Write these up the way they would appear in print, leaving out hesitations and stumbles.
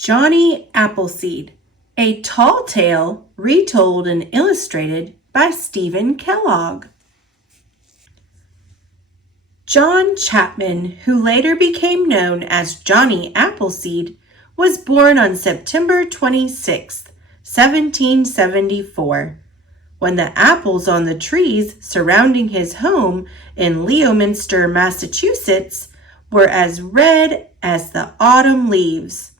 Johnny Appleseed, a tall tale retold and illustrated by Stephen Kellogg. John Chapman, who later became known as Johnny Appleseed, was born on September 26, 1774, when the apples on the trees surrounding his home in Leominster, Massachusetts, were as red as the autumn leaves.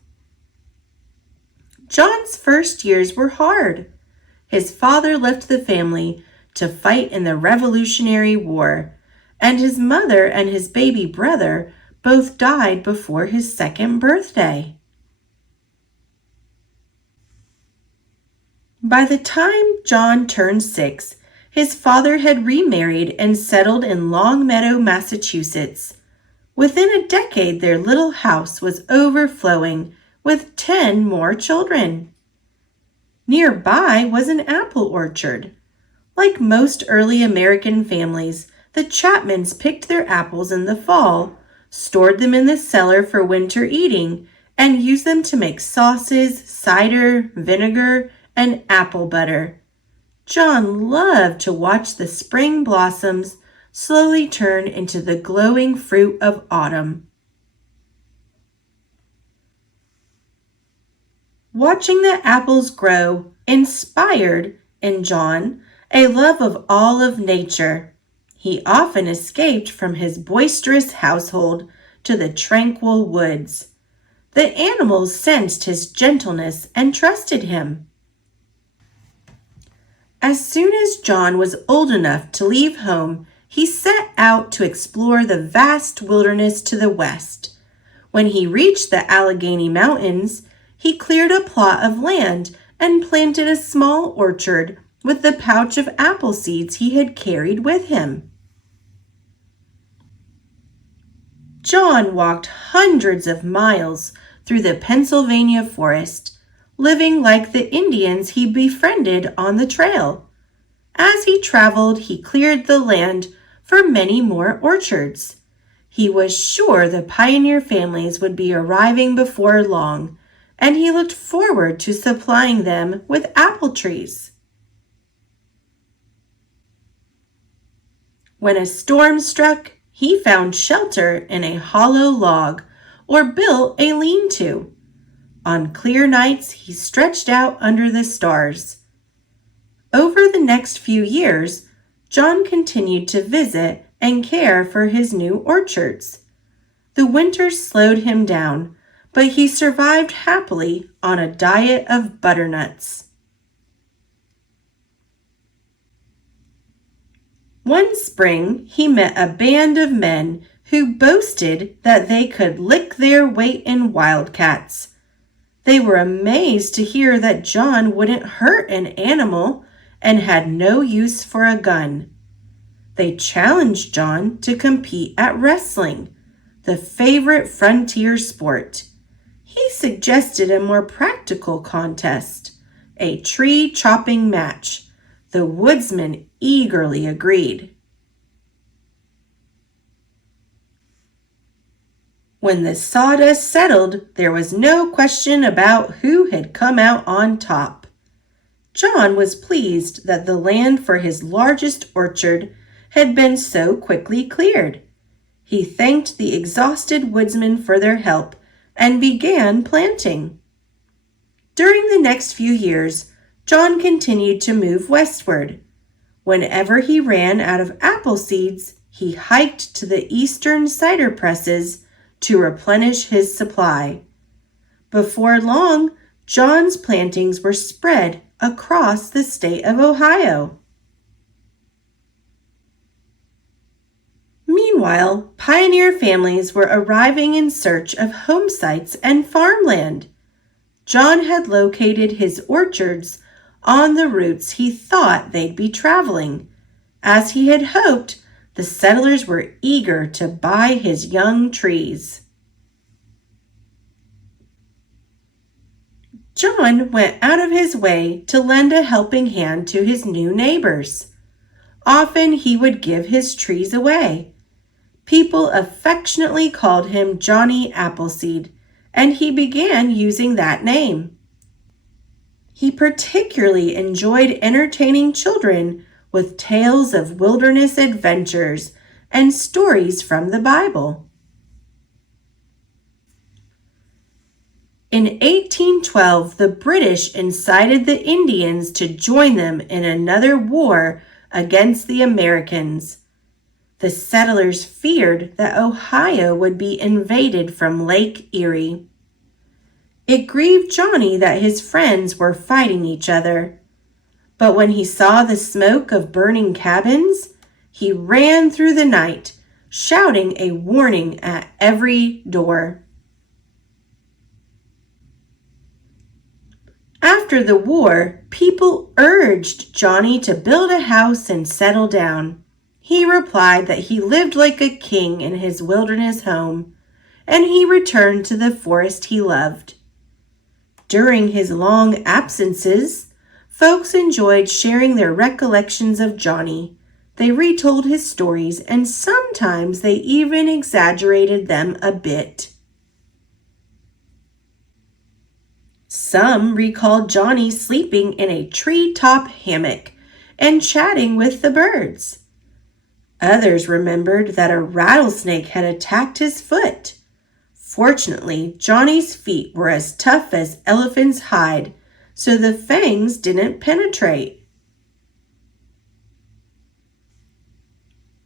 John's first years were hard. His father left the family to fight in the Revolutionary War, and his mother and his baby brother both died before his second birthday. By the time John turned 6, his father had remarried and settled in Longmeadow, Massachusetts. Within a decade, their little house was overflowing with 10 more children. Nearby was an apple orchard. Like most early American families, the Chapmans picked their apples in the fall, stored them in the cellar for winter eating, and used them to make sauces, cider, vinegar, and apple butter. John loved to watch the spring blossoms slowly turn into the glowing fruit of autumn. Watching the apples grow inspired in John a love of all of nature. He often escaped from his boisterous household to the tranquil woods. The animals sensed his gentleness and trusted him. As soon as John was old enough to leave home, he set out to explore the vast wilderness to the west. When he reached the Allegheny Mountains, he cleared a plot of land and planted a small orchard with the pouch of apple seeds he had carried with him. John walked hundreds of miles through the Pennsylvania forest, living like the Indians he befriended on the trail. As he traveled, he cleared the land for many more orchards. He was sure the pioneer families would be arriving before long, and he looked forward to supplying them with apple trees. When a storm struck, he found shelter in a hollow log or built a lean-to. On clear nights, he stretched out under the stars. Over the next few years, John continued to visit and care for his new orchards. The winters slowed him down, but he survived happily on a diet of butternuts. One spring, he met a band of men who boasted that they could lick their weight in wildcats. They were amazed to hear that John wouldn't hurt an animal and had no use for a gun. They challenged John to compete at wrestling, the favorite frontier sport. He suggested a more practical contest, a tree-chopping match. The woodsman eagerly agreed. When the sawdust settled, there was no question about who had come out on top. John was pleased that the land for his largest orchard had been so quickly cleared. He thanked the exhausted woodsmen for their help and began planting. During the next few years, John continued to move westward. Whenever he ran out of apple seeds, he hiked to the eastern cider presses to replenish his supply. Before long, John's plantings were spread across the state of Ohio. Meanwhile, pioneer families were arriving in search of home sites and farmland. John had located his orchards on the routes he thought they'd be traveling. As he had hoped, the settlers were eager to buy his young trees. John went out of his way to lend a helping hand to his new neighbors. Often he would give his trees away. People affectionately called him Johnny Appleseed, and he began using that name. He particularly enjoyed entertaining children with tales of wilderness adventures and stories from the Bible. In 1812, the British incited the Indians to join them in another war against the Americans. The settlers feared that Ohio would be invaded from Lake Erie. It grieved Johnny that his friends were fighting each other. But when he saw the smoke of burning cabins, he ran through the night, shouting a warning at every door. After the war, people urged Johnny to build a house and settle down. He replied that he lived like a king in his wilderness home, and he returned to the forest he loved. During his long absences, folks enjoyed sharing their recollections of Johnny. They retold his stories, and sometimes they even exaggerated them a bit. Some recalled Johnny sleeping in a treetop hammock and chatting with the birds. Others remembered that a rattlesnake had attacked his foot. Fortunately, Johnny's feet were as tough as elephant's hide, so the fangs didn't penetrate.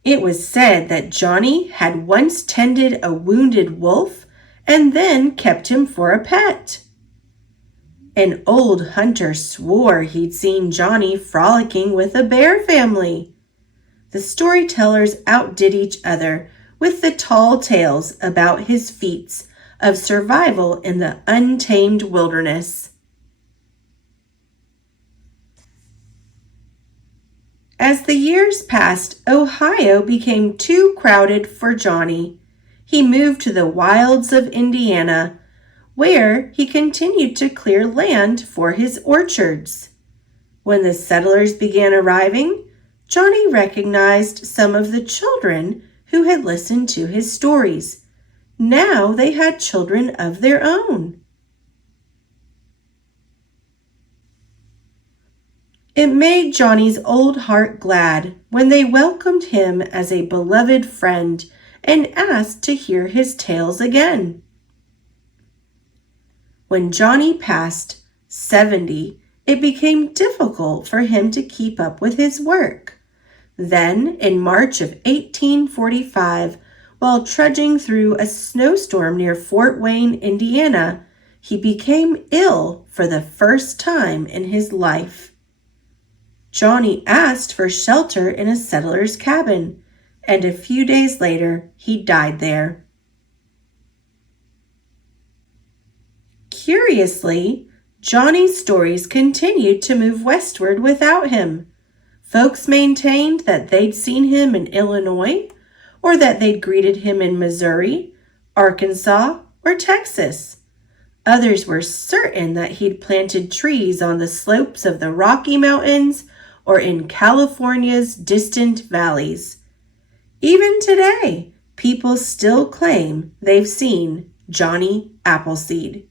It was said that Johnny had once tended a wounded wolf and then kept him for a pet. An old hunter swore he'd seen Johnny frolicking with a bear family. The storytellers outdid each other with the tall tales about his feats of survival in the untamed wilderness. As the years passed, Ohio became too crowded for Johnny. He moved to the wilds of Indiana, where he continued to clear land for his orchards. When the settlers began arriving, Johnny recognized some of the children who had listened to his stories. Now they had children of their own. It made Johnny's old heart glad when they welcomed him as a beloved friend and asked to hear his tales again. When Johnny passed 70, it became difficult for him to keep up with his work. Then, in March of 1845, while trudging through a snowstorm near Fort Wayne, Indiana, he became ill for the first time in his life. Johnny asked for shelter in a settler's cabin, and a few days later, he died there. Curiously, Johnny's stories continued to move westward without him. Folks maintained that they'd seen him in Illinois, or that they'd greeted him in Missouri, Arkansas, or Texas. Others were certain that he'd planted trees on the slopes of the Rocky Mountains or in California's distant valleys. Even today, people still claim they've seen Johnny Appleseed.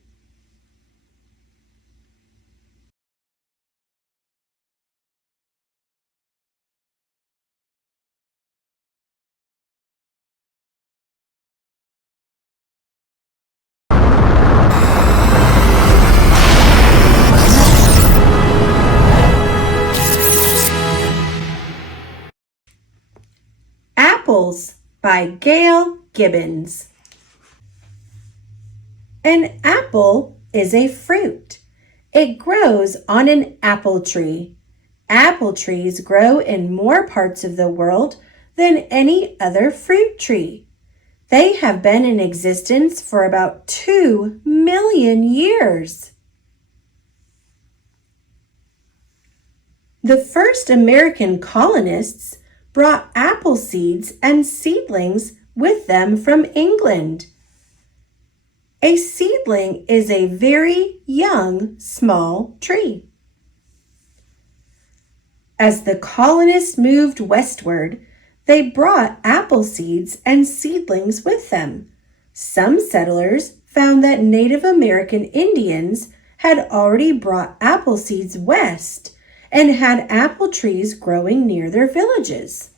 Apples by Gail Gibbons. An apple is a fruit. It grows on an apple tree. Apple trees grow in more parts of the world than any other fruit tree. They have been in existence for about 2 million years. The first American colonists brought apple seeds and seedlings with them from England. A seedling is a very young, small tree. As the colonists moved westward, they brought apple seeds and seedlings with them. Some settlers found that Native American Indians had already brought apple seeds west and had apple trees growing near their villages.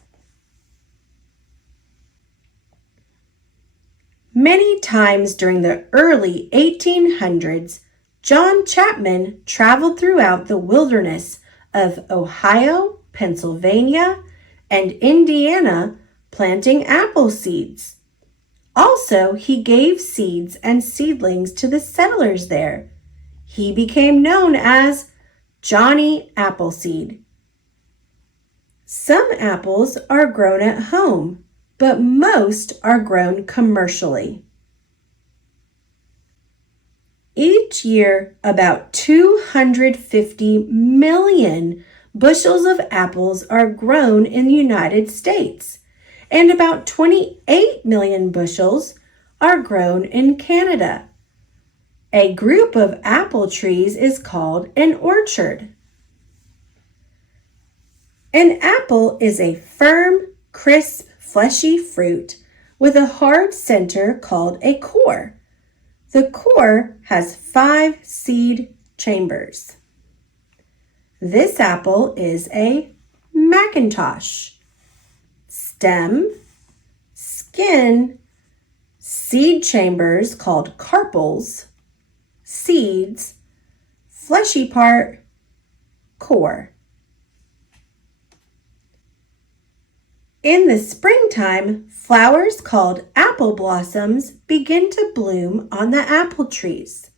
Many times during the early 1800s, John Chapman traveled throughout the wilderness of Ohio, Pennsylvania, and Indiana planting apple seeds. Also, he gave seeds and seedlings to the settlers there. He became known as Johnny Appleseed. Some apples are grown at home, but most are grown commercially. Each year, about 250 million bushels of apples are grown in the United States, and about 28 million bushels are grown in Canada. A group of apple trees is called an orchard. An apple is a firm, crisp, fleshy fruit with a hard center called a core. The core has 5 seed chambers. This apple is a Macintosh. Stem, skin, seed chambers called carpels, seeds, fleshy part, core. In the springtime, flowers called apple blossoms begin to bloom on the apple trees.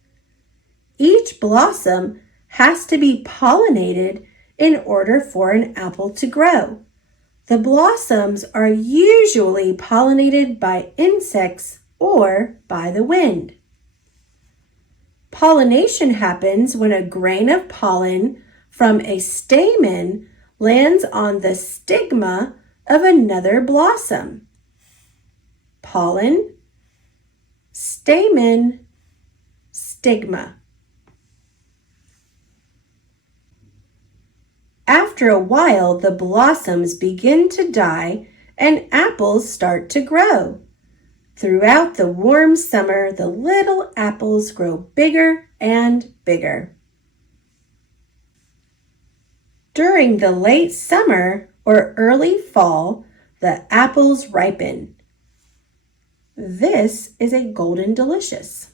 Each blossom has to be pollinated in order for an apple to grow. The blossoms are usually pollinated by insects or by the wind. Pollination happens when a grain of pollen from a stamen lands on the stigma of another blossom. Pollen, stamen, stigma. After a while, the blossoms begin to die and apples start to grow. Throughout the warm summer, the little apples grow bigger and bigger. During the late summer or early fall, the apples ripen. This is a golden delicious.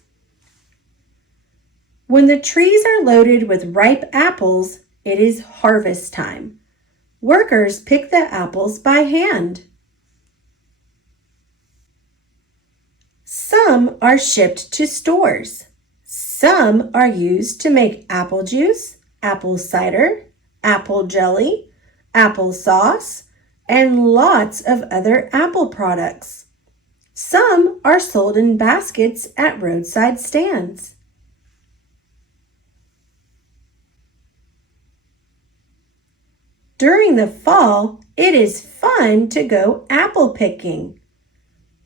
When the trees are loaded with ripe apples, it is harvest time. Workers pick the apples by hand. Some are shipped to stores. Some are used to make apple juice, apple cider, apple jelly, applesauce, and lots of other apple products. Some are sold in baskets at roadside stands. During the fall, it is fun to go apple picking.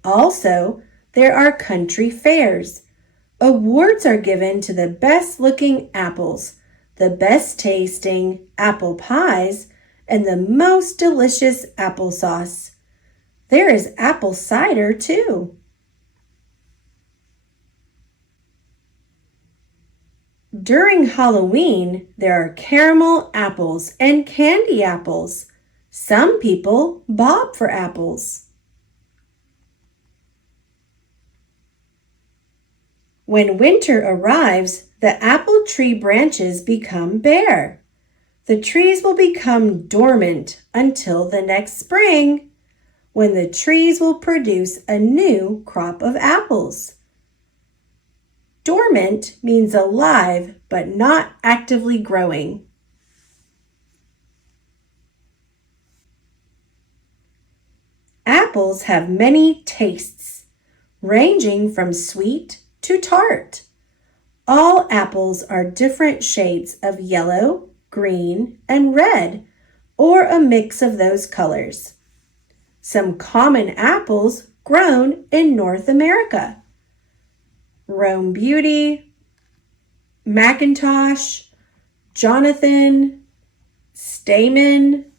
Also, there are country fairs. Awards are given to the best looking apples, the best tasting apple pies, and the most delicious applesauce. There is apple cider too. During Halloween, there are caramel apples and candy apples. Some people bob for apples. When winter arrives, the apple tree branches become bare. The trees will become dormant until the next spring, when the trees will produce a new crop of apples. Dormant means alive but not actively growing. Apples have many tastes, ranging from sweet to tart. All apples are different shades of yellow, green, and red, or a mix of those colors. Some common apples grown in North America: Rome Beauty, Macintosh, Jonathan, Stamen,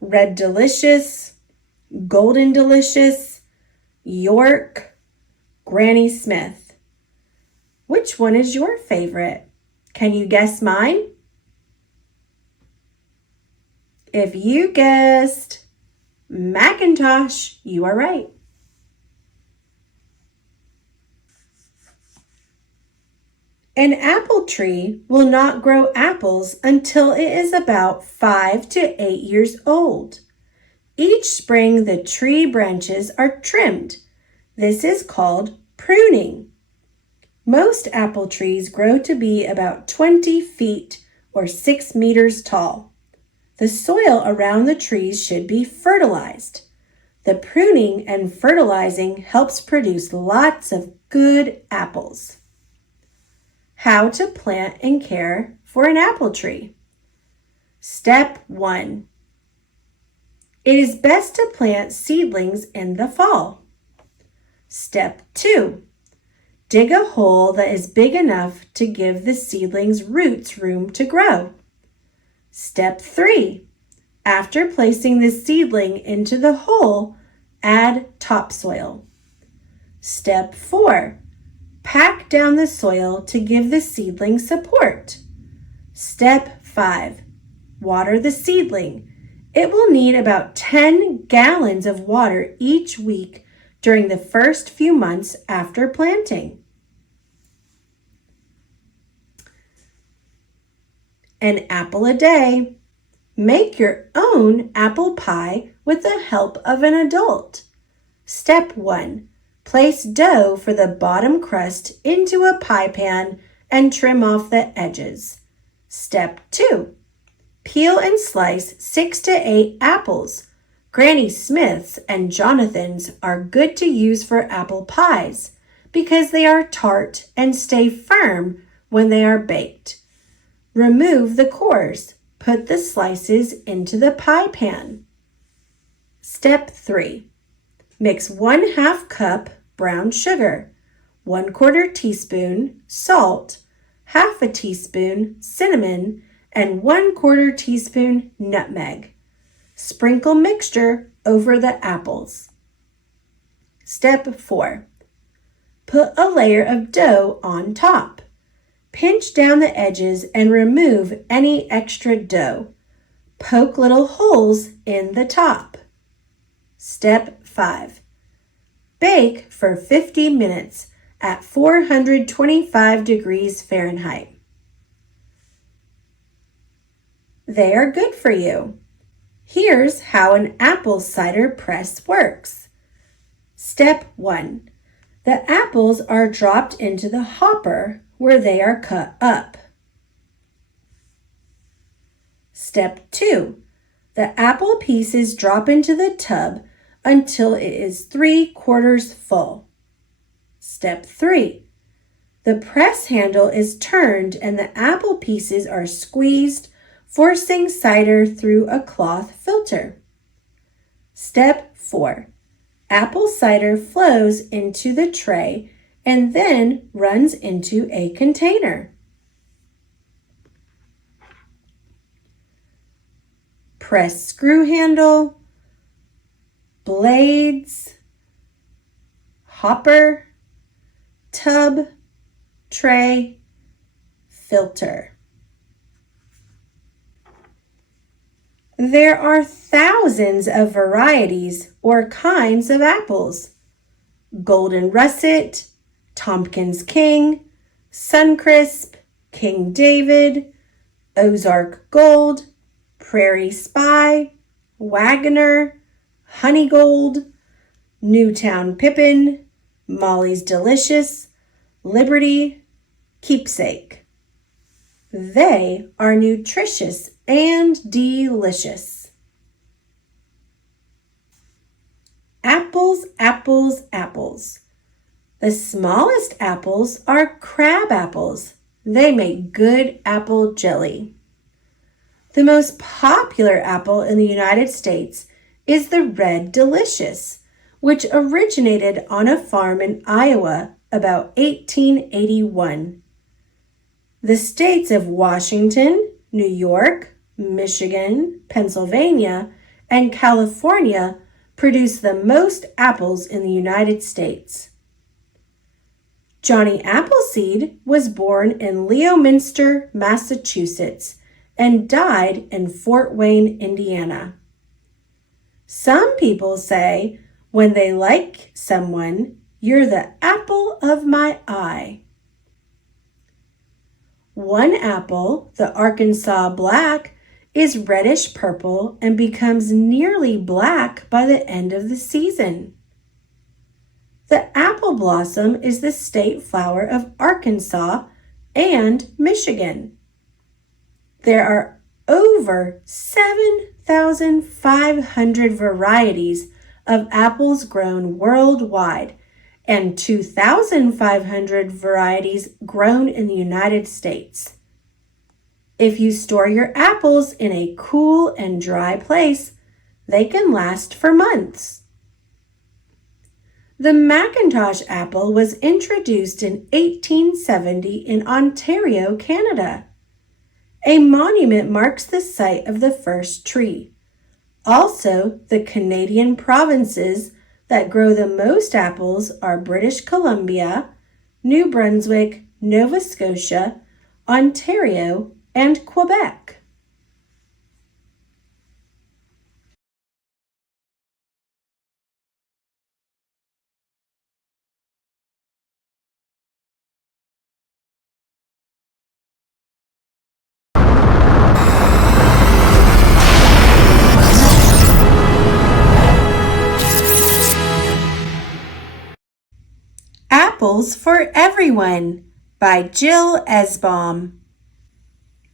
Red Delicious, Golden Delicious, York, Granny Smith. Which one is your favorite? Can you guess mine? If you guessed Macintosh, you are right. An apple tree will not grow apples until it is about 5 to 8 years old. Each spring, the tree branches are trimmed. This is called pruning. Most apple trees grow to be about 20 feet or 6 meters tall. The soil around the trees should be fertilized. The pruning and fertilizing helps produce lots of good apples. How to plant and care for an apple tree. Step 1. It is best to plant seedlings in the fall. Step 2. Dig a hole that is big enough to give the seedling's roots room to grow. Step 3. After placing the seedling into the hole, add topsoil. Step 4. Pack down the soil to give the seedling support. Step 5. Water the seedling. It will need about 10 gallons of water each week during the first few months after planting. An apple a day. Make your own apple pie with the help of an adult. Step 1. Place dough for the bottom crust into a pie pan and trim off the edges. Step 2. Peel and slice 6 to 8 apples. Granny Smith's and Jonathan's are good to use for apple pies because they are tart and stay firm when they are baked. Remove the cores. Put the slices into the pie pan. Step 3. Mix 1/2 cup brown sugar, 1/4 teaspoon salt, 1/2 teaspoon cinnamon, and 1/4 teaspoon nutmeg. Sprinkle mixture over the apples. Step 4. Put a layer of dough on top. Pinch down the edges and remove any extra dough. Poke little holes in the top. Step 5. Bake for 50 minutes at 425 degrees Fahrenheit. They are good for you. Here's how an apple cider press works. Step 1. The apples are dropped into the hopper where they are cut up. Step 2. The apple pieces drop into the tub until it is 3/4 full. Step 3. The press handle is turned and the apple pieces are squeezed, forcing cider through a cloth filter. Step 4. Apple cider flows into the tray and then runs into a container. Press screw handle, blades, hopper, tub, tray, filter. There are thousands of varieties or kinds of apples. Golden Russet, Tompkins King, Suncrisp, King David, Ozark Gold, Prairie Spy, Wagoner, Honeygold, Newtown Pippin, Molly's Delicious, Liberty, Keepsake. They are nutritious and delicious. Apples, apples, apples. The smallest apples are crab apples. They make good apple jelly. The most popular apple in the United States is the Red Delicious, which originated on a farm in Iowa about 1881. The states of Washington, New York, Michigan, Pennsylvania, and California produce the most apples in the United States. Johnny Appleseed was born in Leominster, Massachusetts, and died in Fort Wayne, Indiana. Some people say when they like someone, "You're the apple of my eye." One apple, the Arkansas Black, is reddish purple and becomes nearly black by the end of the season. The apple blossom is the state flower of Arkansas and Michigan. There are over 7,500 varieties of apples grown worldwide and 2,500 varieties grown in the United States. If you store your apples in a cool and dry place, they can last for months. The Macintosh apple was introduced in 1870 in Ontario, Canada. A monument marks the site of the first tree. Also, the Canadian provinces that grow the most apples are British Columbia, New Brunswick, Nova Scotia, Ontario, and Quebec. Apples for Everyone by Jill Esbaum.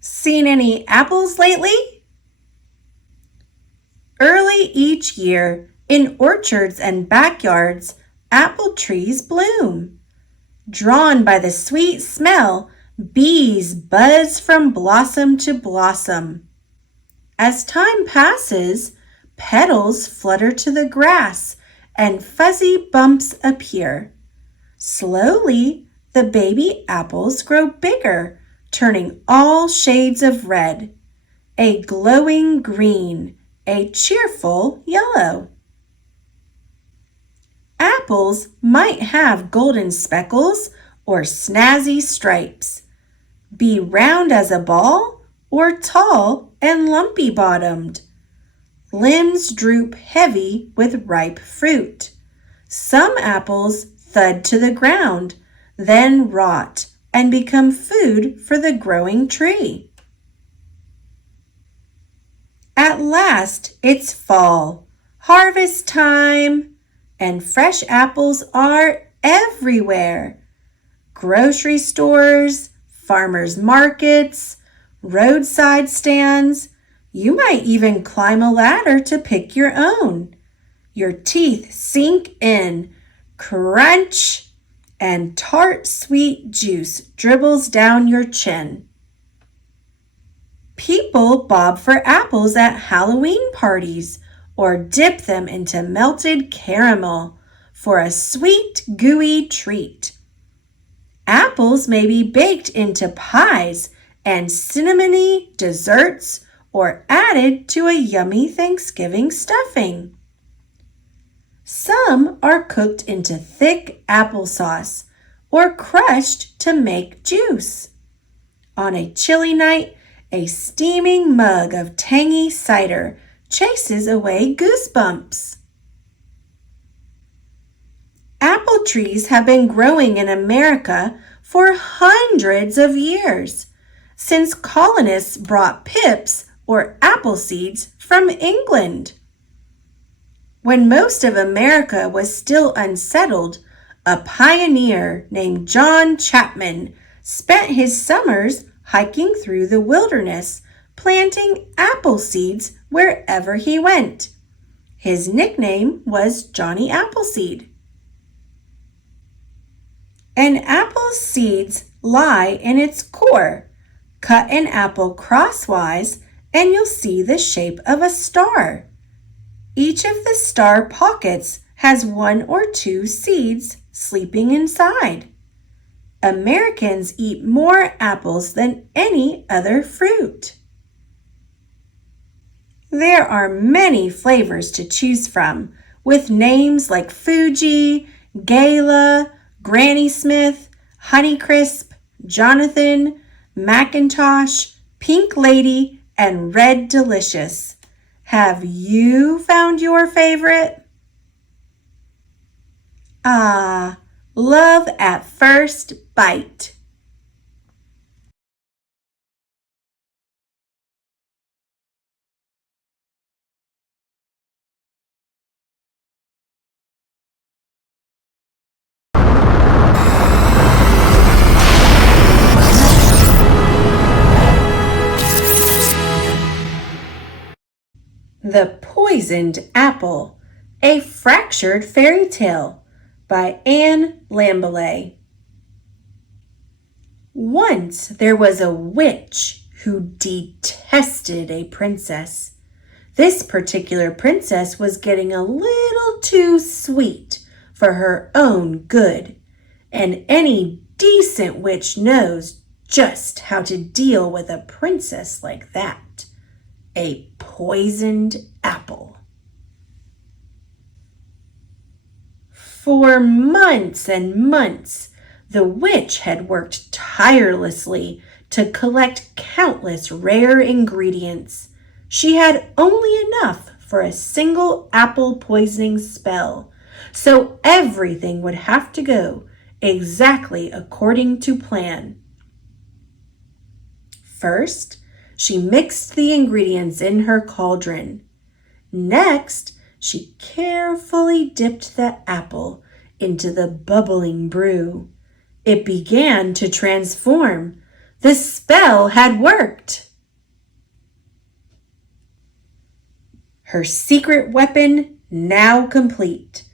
Seen any apples lately? Early each year, in orchards and backyards, apple trees bloom. Drawn by the sweet smell, bees buzz from blossom to blossom. As time passes, petals flutter to the grass and fuzzy bumps appear. Slowly, the baby apples grow bigger, turning all shades of red, a glowing green, a cheerful yellow. Apples might have golden speckles or snazzy stripes, be round as a ball or tall and lumpy bottomed. Limbs droop heavy with ripe fruit. Some apples thud to the ground, then rot and become food for the growing tree. At last, it's fall, harvest time, and fresh apples are everywhere. Grocery stores, farmers markets, roadside stands. You might even climb a ladder to pick your own. Your teeth sink in, crunch, and tart sweet juice dribbles down your chin. People bob for apples at Halloween parties or dip them into melted caramel for a sweet, gooey treat. Apples may be baked into pies and cinnamony desserts or added to a yummy Thanksgiving stuffing. Some are cooked into thick applesauce or crushed to make juice. On a chilly night, a steaming mug of tangy cider chases away goosebumps. Apple trees have been growing in America for hundreds of years, since colonists brought pips or apple seeds from England. When most of America was still unsettled, a pioneer named John Chapman spent his summers hiking through the wilderness, planting apple seeds wherever he went. His nickname was Johnny Appleseed. An apple's seeds lie in its core. Cut an apple crosswise and you'll see the shape of a star. Each of the star pockets has 1 or 2 seeds sleeping inside. Americans eat more apples than any other fruit. There are many flavors to choose from, with names like Fuji, Gala, Granny Smith, Honeycrisp, Jonathan, Macintosh, Pink Lady, and Red Delicious. Have you found your favorite? Ah, love at first bite. The Poisoned Apple, a Fractured Fairy Tale by Anne Lambelet. Once there was a witch who detested a princess. This particular princess was getting a little too sweet for her own good, and any decent witch knows just how to deal with a princess like that. A poisoned apple. For months and months, the witch had worked tirelessly to collect countless rare ingredients. She had only enough for a single apple poisoning spell, so everything would have to go exactly according to plan. First, she mixed the ingredients in her cauldron. Next, she carefully dipped the apple into the bubbling brew. It began to transform. The spell had worked. Her secret weapon now complete,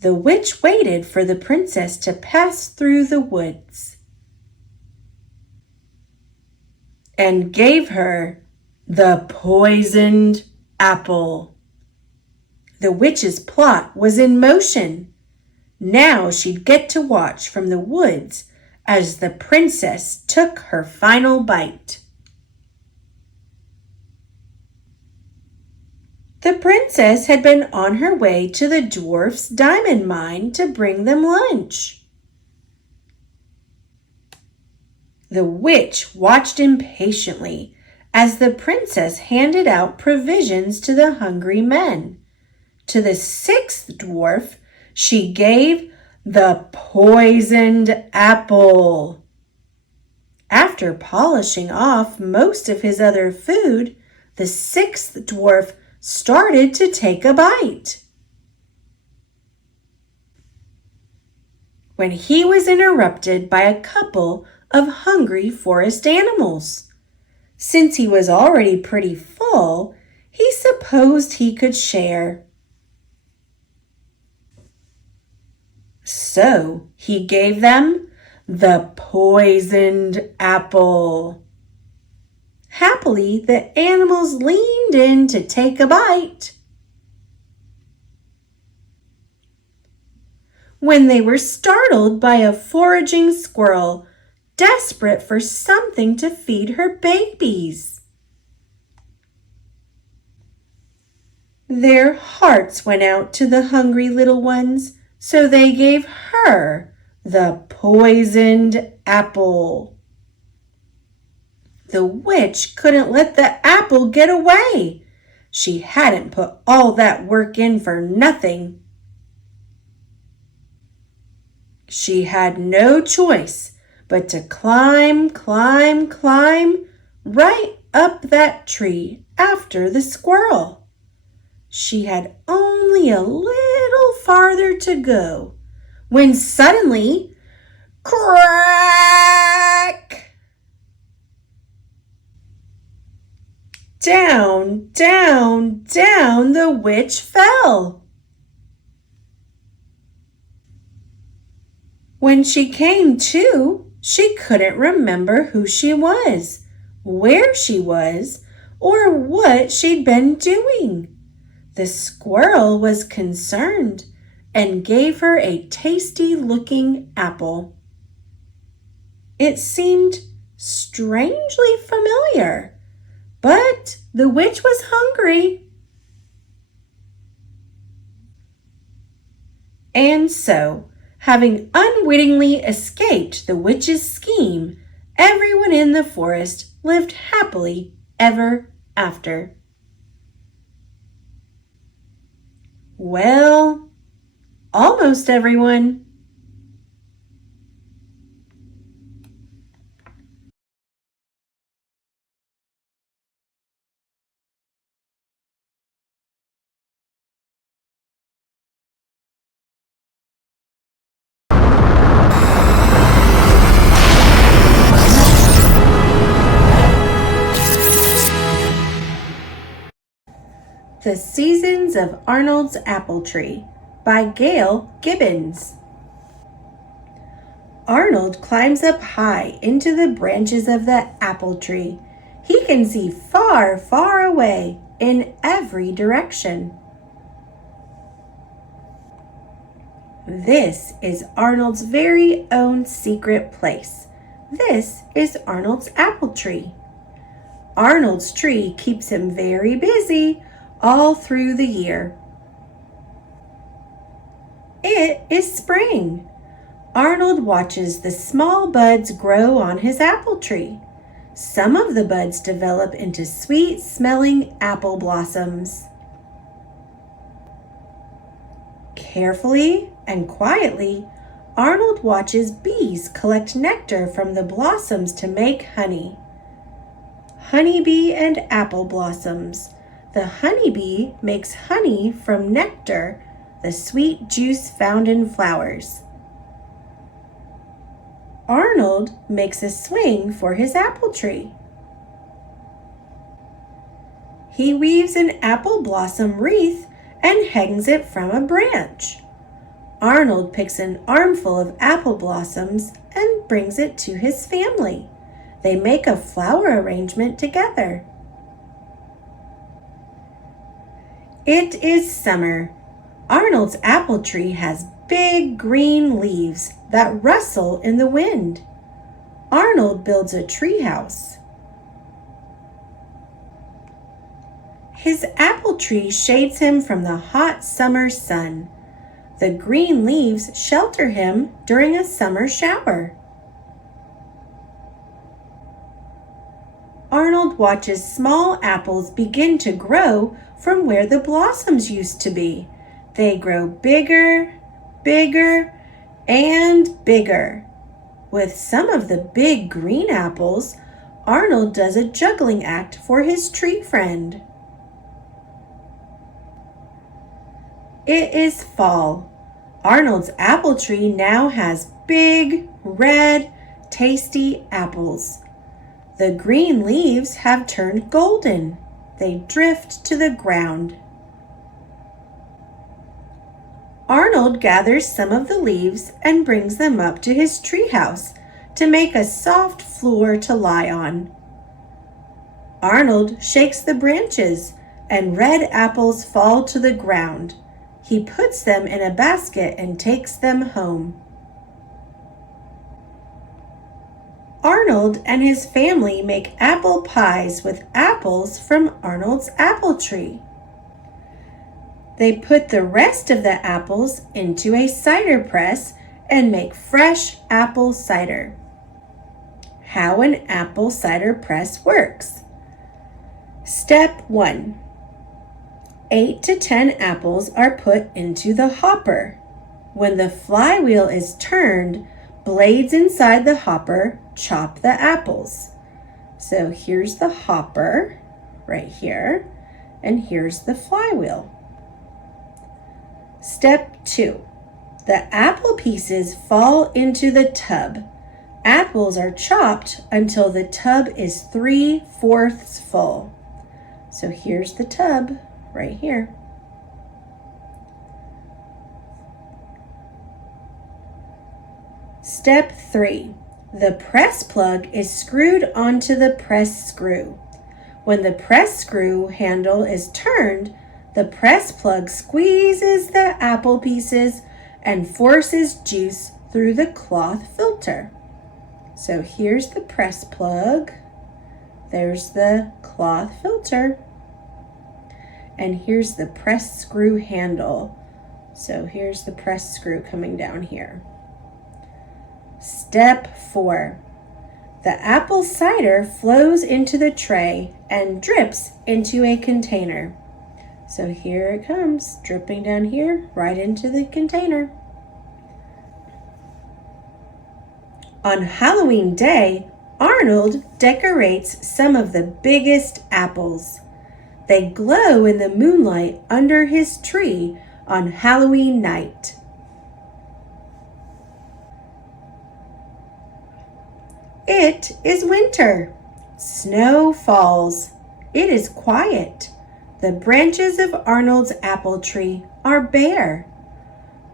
the witch waited for the princess to pass through the woods and gave her the poisoned apple. The witch's plot was in motion. Now she'd get to watch from the woods as the princess took her final bite. The princess had been on her way to the dwarf's diamond mine to bring them lunch. The witch watched impatiently as the princess handed out provisions to the hungry men. To the sixth dwarf, she gave the poisoned apple. After polishing off most of his other food, the sixth dwarf started to take a bite. When he was interrupted by a couple of hungry forest animals. Since he was already pretty full, he supposed he could share. So he gave them the poisoned apple. Happily, the animals leaned in to take a bite. When they were startled by a foraging squirrel, desperate for something to feed her babies. Their hearts went out to the hungry little ones, so they gave her the poisoned apple. The witch couldn't let the apple get away. She hadn't put all that work in for nothing. She had no choice but to climb right up that tree after the squirrel. She had only a little farther to go when suddenly, crack! Down, down, down the witch fell. When she came to, she couldn't remember who she was, where she was, or what she'd been doing. The squirrel was concerned and gave her a tasty-looking apple. It seemed strangely familiar. But the witch was hungry. And so, Having unwittingly escaped the witch's scheme, everyone in the forest lived happily ever after. Well, almost everyone. The Seasons of Arnold's Apple Tree by Gail Gibbons. Arnold climbs up high into the branches of the apple tree. He can see far, far away in every direction. This is Arnold's very own secret place. This is Arnold's apple tree. Arnold's tree keeps him very busy all through the year. It is spring. Arnold watches the small buds grow on his apple tree. Some of the buds develop into sweet-smelling apple blossoms. Carefully and quietly, Arnold watches bees collect nectar from the blossoms to make honey. Honeybee and apple blossoms. The honeybee makes honey from nectar, the sweet juice found in flowers. Arnold makes a swing for his apple tree. He weaves an apple blossom wreath and hangs it from a branch. Arnold picks an armful of apple blossoms and brings it to his family. They make a flower arrangement together. It is summer. Arnold's apple tree has big green leaves that rustle in the wind. Arnold builds a tree house. His apple tree shades him from the hot summer sun. The green leaves shelter him during a summer shower. Arnold watches small apples begin to grow from where the blossoms used to be. They grow bigger, bigger, and bigger. With some of the big green apples, Arnold does a juggling act for his tree friend. It is fall. Arnold's apple tree now has big, red, tasty apples. The green leaves have turned golden. They drift to the ground. Arnold gathers some of the leaves and brings them up to his treehouse to make a soft floor to lie on. Arnold shakes the branches and red apples fall to the ground. He puts them in a basket and takes them home. Arnold and his family make apple pies with apples from Arnold's apple tree. They put the rest of the apples into a cider press and make fresh apple cider. How an apple cider press works. Step 1. 8 to 10 apples are put into the hopper. When the flywheel is turned, blades inside the hopper chop the apples. So here's the hopper right here, and here's the flywheel. Step 2. The apple pieces fall into the tub. Apples are chopped until the tub is 3/4 full. So here's the tub right here. Step 3. The press plug is screwed onto the press screw. When the press screw handle is turned, the press plug squeezes the apple pieces and forces juice through the cloth filter. So here's the press plug. There's the cloth filter. And here's the press screw handle. So here's the press screw coming down here. Step 4. The apple cider flows into the tray and drips into a container. So here it comes, dripping down here, right into the container. On Halloween Day, Arnold decorates some of the biggest apples. They glow in the moonlight under his tree on Halloween night. It is winter. Snow falls. It is quiet. The branches of Arnold's apple tree are bare.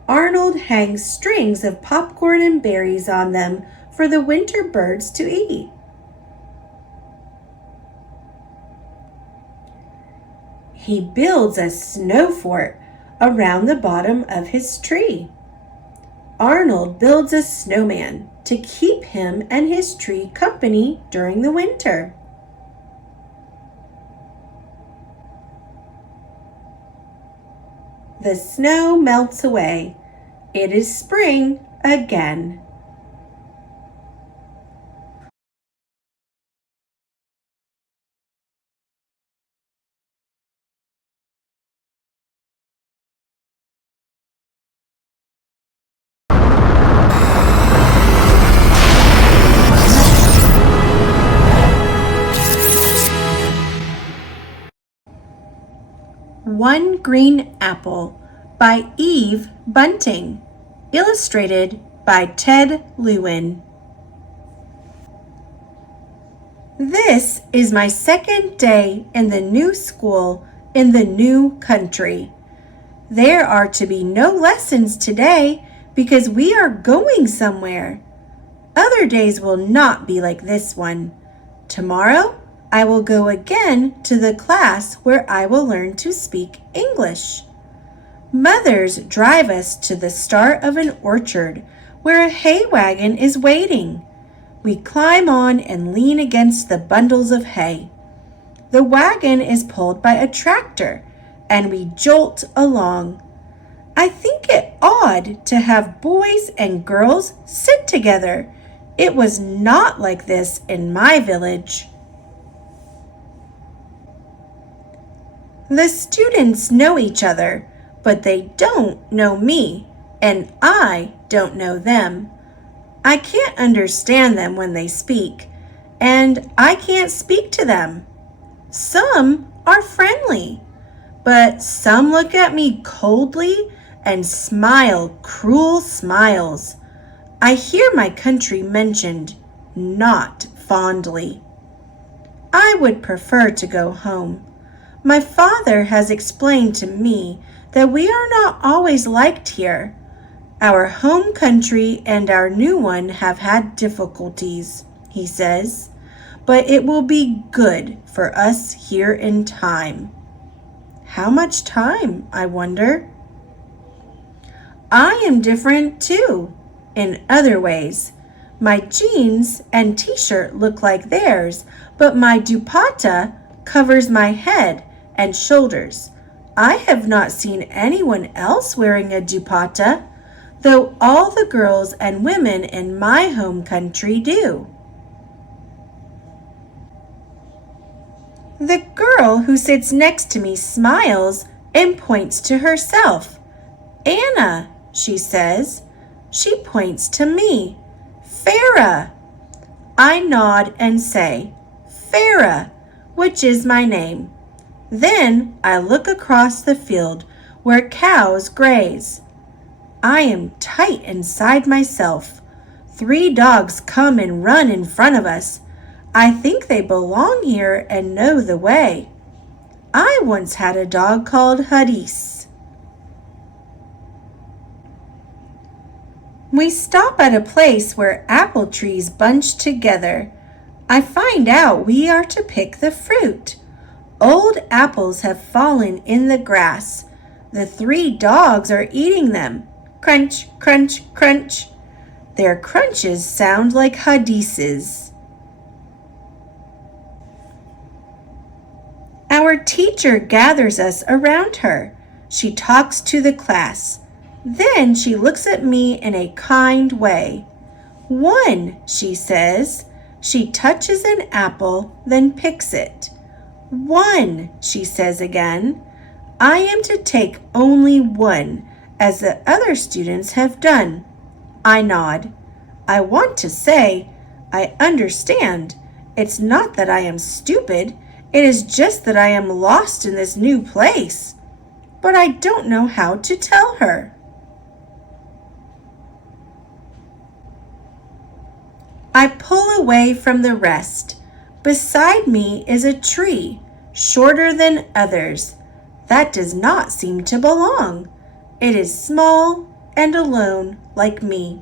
Arnold hangs strings of popcorn and berries on them for the winter birds to eat. He builds a snow fort around the bottom of his tree. Arnold builds a snowman to keep him and his tree company during the winter. The snow melts away. It is spring again. One Green Apple by Eve Bunting, illustrated by Ted Lewin. This is my second day in the new school in the new country. There are to be no lessons today because we are going somewhere. Other days will not be like this one. Tomorrow, I will go again to the class where I will learn to speak English. Mothers drive us to the start of an orchard where a hay wagon is waiting. We climb on and lean against the bundles of hay. The wagon is pulled by a tractor and we jolt along. I think it odd to have boys and girls sit together. It was not like this in my village. The students know each other, but they don't know me, and I don't know them. I can't understand them when they speak, and I can't speak to them. Some are friendly, but some look at me coldly and smile cruel smiles. I hear my country mentioned, not fondly. I would prefer to go home. My father has explained to me that we are not always liked here. Our home country and our new one have had difficulties, he says, but it will be good for us here in time. How much time, I wonder? I am different too, in other ways. My jeans and t-shirt look like theirs, but my dupatta covers my head and shoulders. I have not seen anyone else wearing a dupatta, though all the girls and women in my home country do. The girl who sits next to me smiles and points to herself. Anna, she says. She points to me. Farah. I nod and say, Farah, which is my name. Then I look across the field where cows graze. I am tight inside myself. 3 dogs come and run in front of us. I think they belong here and know the way. I once had a dog called Hadis. We stop at a place where apple trees bunch together. I find out we are to pick the fruit. Old apples have fallen in the grass. The 3 dogs are eating them. Crunch, crunch, crunch. Their crunches sound like hadises. Our teacher gathers us around her. She talks to the class. Then she looks at me in a kind way. 1, she says. She touches an apple, then picks it. 1, she says again. I am to take only 1, as the other students have done. I nod. I want to say, I understand. It's not that I am stupid. It is just that I am lost in this new place. But I don't know how to tell her. I pull away from the rest. Beside me is a tree, shorter than others. That does not seem to belong. It is small and alone like me.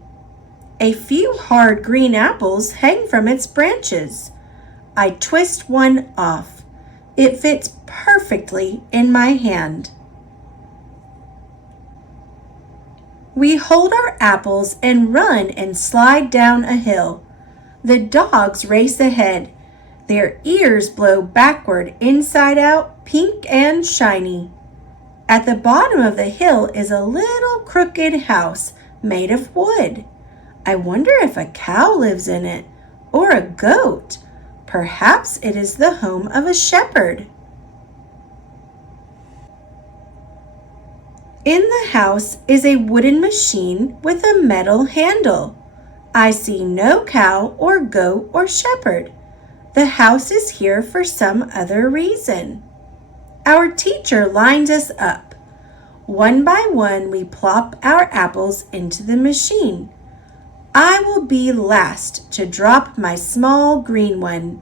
A few hard green apples hang from its branches. I twist one off. It fits perfectly in my hand. We hold our apples and run and slide down a hill. The dogs race ahead. Their ears blow backward, inside out, pink and shiny. At the bottom of the hill is a little crooked house made of wood. I wonder if a cow lives in it, or a goat. Perhaps it is the home of a shepherd. In the house is a wooden machine with a metal handle. I see no cow or goat or shepherd. The house is here for some other reason. Our teacher lines us up. One by one, we plop our apples into the machine. I will be last to drop my small green one.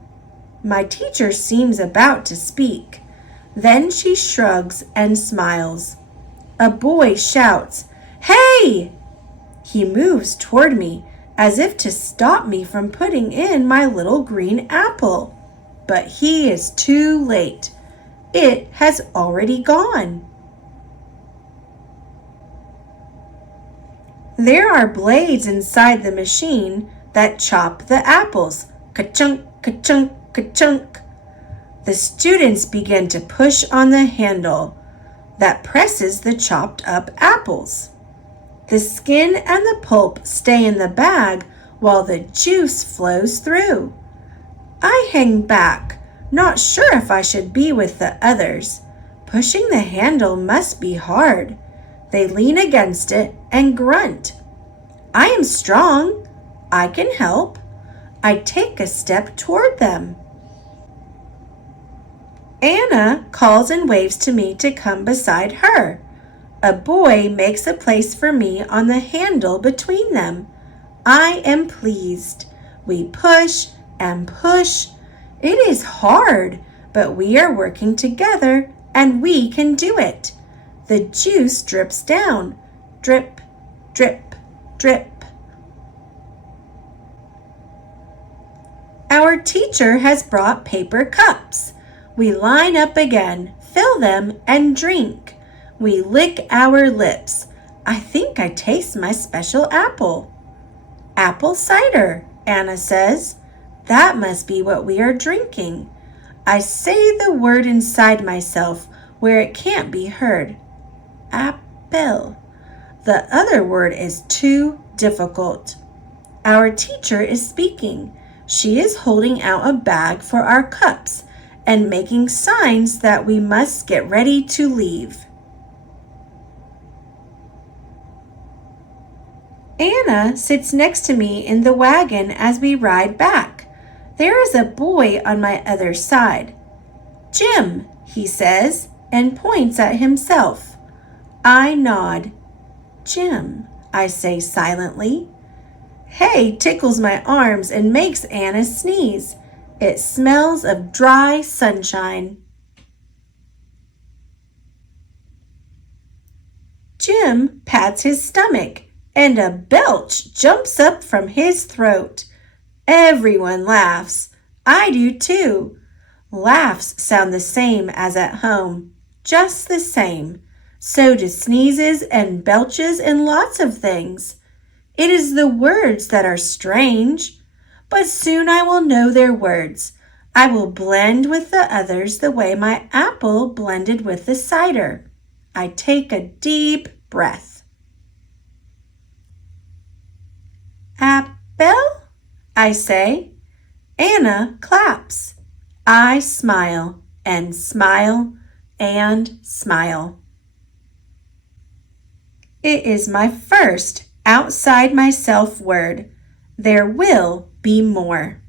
My teacher seems about to speak. Then she shrugs and smiles. A boy shouts, "Hey!" He moves toward me as if to stop me from putting in my little green apple. But he is too late. It has already gone. There are blades inside the machine that chop the apples. Ka-chunk, ka-chunk, ka-chunk. The students begin to push on the handle that presses the chopped up apples. The skin and the pulp stay in the bag while the juice flows through. I hang back, not sure if I should be with the others. Pushing the handle must be hard. They lean against it and grunt. I am strong. I can help. I take a step toward them. Anna calls and waves to me to come beside her. A boy makes a place for me on the handle between them. I am pleased. We push and push. It is hard, but we are working together and we can do it. The juice drips down. Drip, drip, drip. Our teacher has brought paper cups. We line up again, fill them, and drink. We lick our lips. I think I taste my special apple. Apple cider, Anna says. That must be what we are drinking. I say the word inside myself where it can't be heard. Apple. The other word is too difficult. Our teacher is speaking. She is holding out a bag for our cups and making signs that we must get ready to leave. Anna sits next to me in the wagon as we ride back. There is a boy on my other side. Jim, he says, and points at himself. I nod. Jim, I say silently. Hay tickles my arms and makes Anna sneeze. It smells of dry sunshine. Jim pats his stomach, and a belch jumps up from his throat. Everyone laughs. I do too. Laughs sound the same as at home, just the same. So do sneezes and belches and lots of things. It is the words that are strange, but soon I will know their words. I will blend with the others the way my apple blended with the cider. I take a deep breath. Apple. Bell? I say. Anna claps. I smile and smile and smile. It is my first outside myself word. There will be more.